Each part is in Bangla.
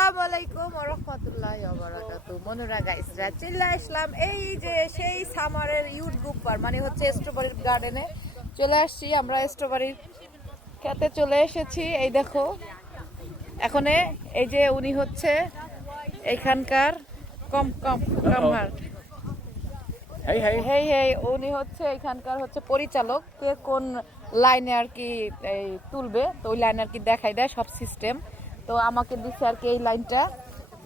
আসসালামু আলাইকুম রহমতুল্লাহ বারাকাতু মনুরা গাইসরা চলে আসলাম এই যে সেই সামারের ইউটিউব বার মানে হচ্ছে স্ট্রবেরির গার্ডেনে চলে আসছি আমরা স্ট্রবেরির খেতে চলে এসেছি। এই দেখো এখানে এই যে উনি হচ্ছে এখানকার কম কম কম হার। হেই হেই উনি হচ্ছে এখানকার হচ্ছে পরিচালক কোন লাইনে আর কি তুলবে তো ওই লাইনে আর কি দেখাই দেয় সব সিস্টেম তো আমাকে দিচ্ছে আর কি এই লাইনটা।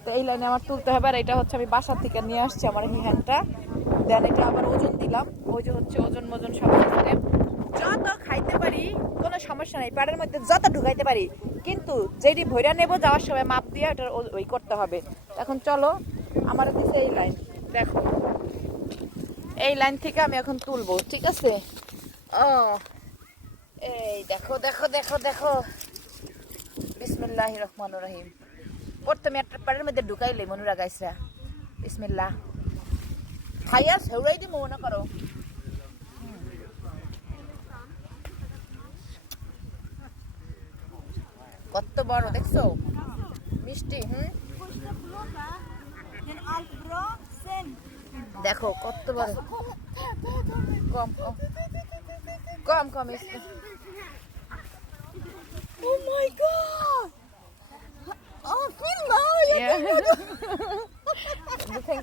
তো এই লাইনে আমার তুলতে হবে আর এটা হচ্ছে আমি বাসার থেকে নিয়ে আসছি আমার হিহ্যানটা দেন এটা আবার ওজন দিলাম। ওই যে হচ্ছে ওজন মোজন সব যত খাইতে পারি, কোনো সমস্যা নেই প্যাডের মধ্যে যত ঢুকাইতে পারি, কিন্তু যেটি ভৈরা নেব যাওয়ার সময় মাপ দিয়ে ওটার ও- ওই করতে হবে। এখন চলো, আমার দিছে এই লাইন। দেখো, এই লাইন থেকে আমি এখন তুলবো, ঠিক আছে? ও, এই দেখো দেখো দেখো দেখো। বিসমিল্লাহ রহমান রহিম। প্রথমে একটা পাড়ের মধ্যে ঢুকাইলে মনুরা গাইসরা বিসমিল্লাহ। খাইয়া সেউরাই দি মনে করো। কত বড়, দেখছ? মিষ্টি, হুম. দেখো, কত বড়। কম কম। কম কম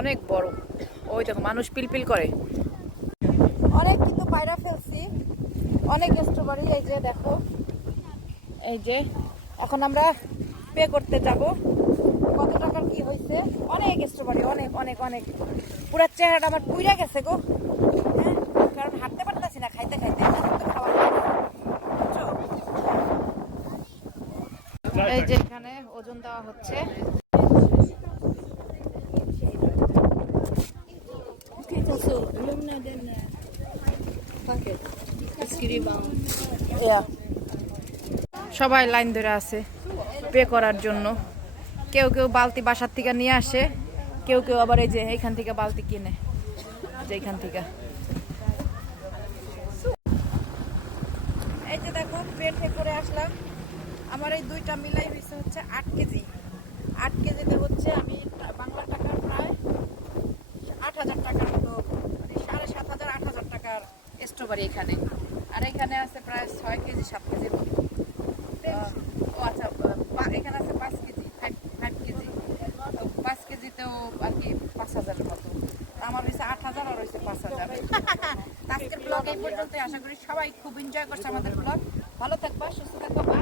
অনেক বড়। ওই দেখো মানুষ পিলপিল করে। অনেক কিন্তু পায়রা ফেলছি। অনেক স্ট্রবেরি এই যে দেখো। এই যে এখন আমরা পে করতে যাব। কত টাকার কি হয়েছে অনেক স্ট্রবেরি অনেক অনেক অনেক। পুরো চেহারাটা আমার পুইরা গেছে গো। হ্যাঁ কারণ হাঁটতে পারতেছি না খাইতে খাইতে। খাওয়া? এই যে এখানে ওজন দেওয়া হচ্ছে। সবাই লাইন ধরে আছে পে করার জন্য। কেউ কেউ বালতি বাসার থেকে নিয়ে আসে, কেউ কেউ আবার এই যে এইখান থেকে বালতি কিনে যে এইখান থেকে। এই যে দেখো, পেটে করে আসলাম। আমার এই দুইটা মিলাই হয়েছে হচ্ছে আট কেজি। আট কেজিতে হচ্ছে আমি টা- বাংলা টাকার প্রায় আট হাজার টাকার মতো মানে সাড়ে সাত হাজার আট হাজার টাকার স্ট্রবেরি এখানে। আর এখানে আছে প্রায় ছয় কেজি সাত কেজি ও আচ্ছা এখানে আছে পাঁচ কেজি ফাইভ কেজি। তো পাঁচ কেজিতেও আর কি পাঁচ হাজারের মতো। আমার হয়েছে আট হাজার আর হয়েছে পাঁচ হাজার। আজকের ব্লগ এই পর্যন্ত আশা করি সবাই খুব এনজয় করছে আমাদের ব্লগ ভালো থাকবা সুস্থ থাকবা।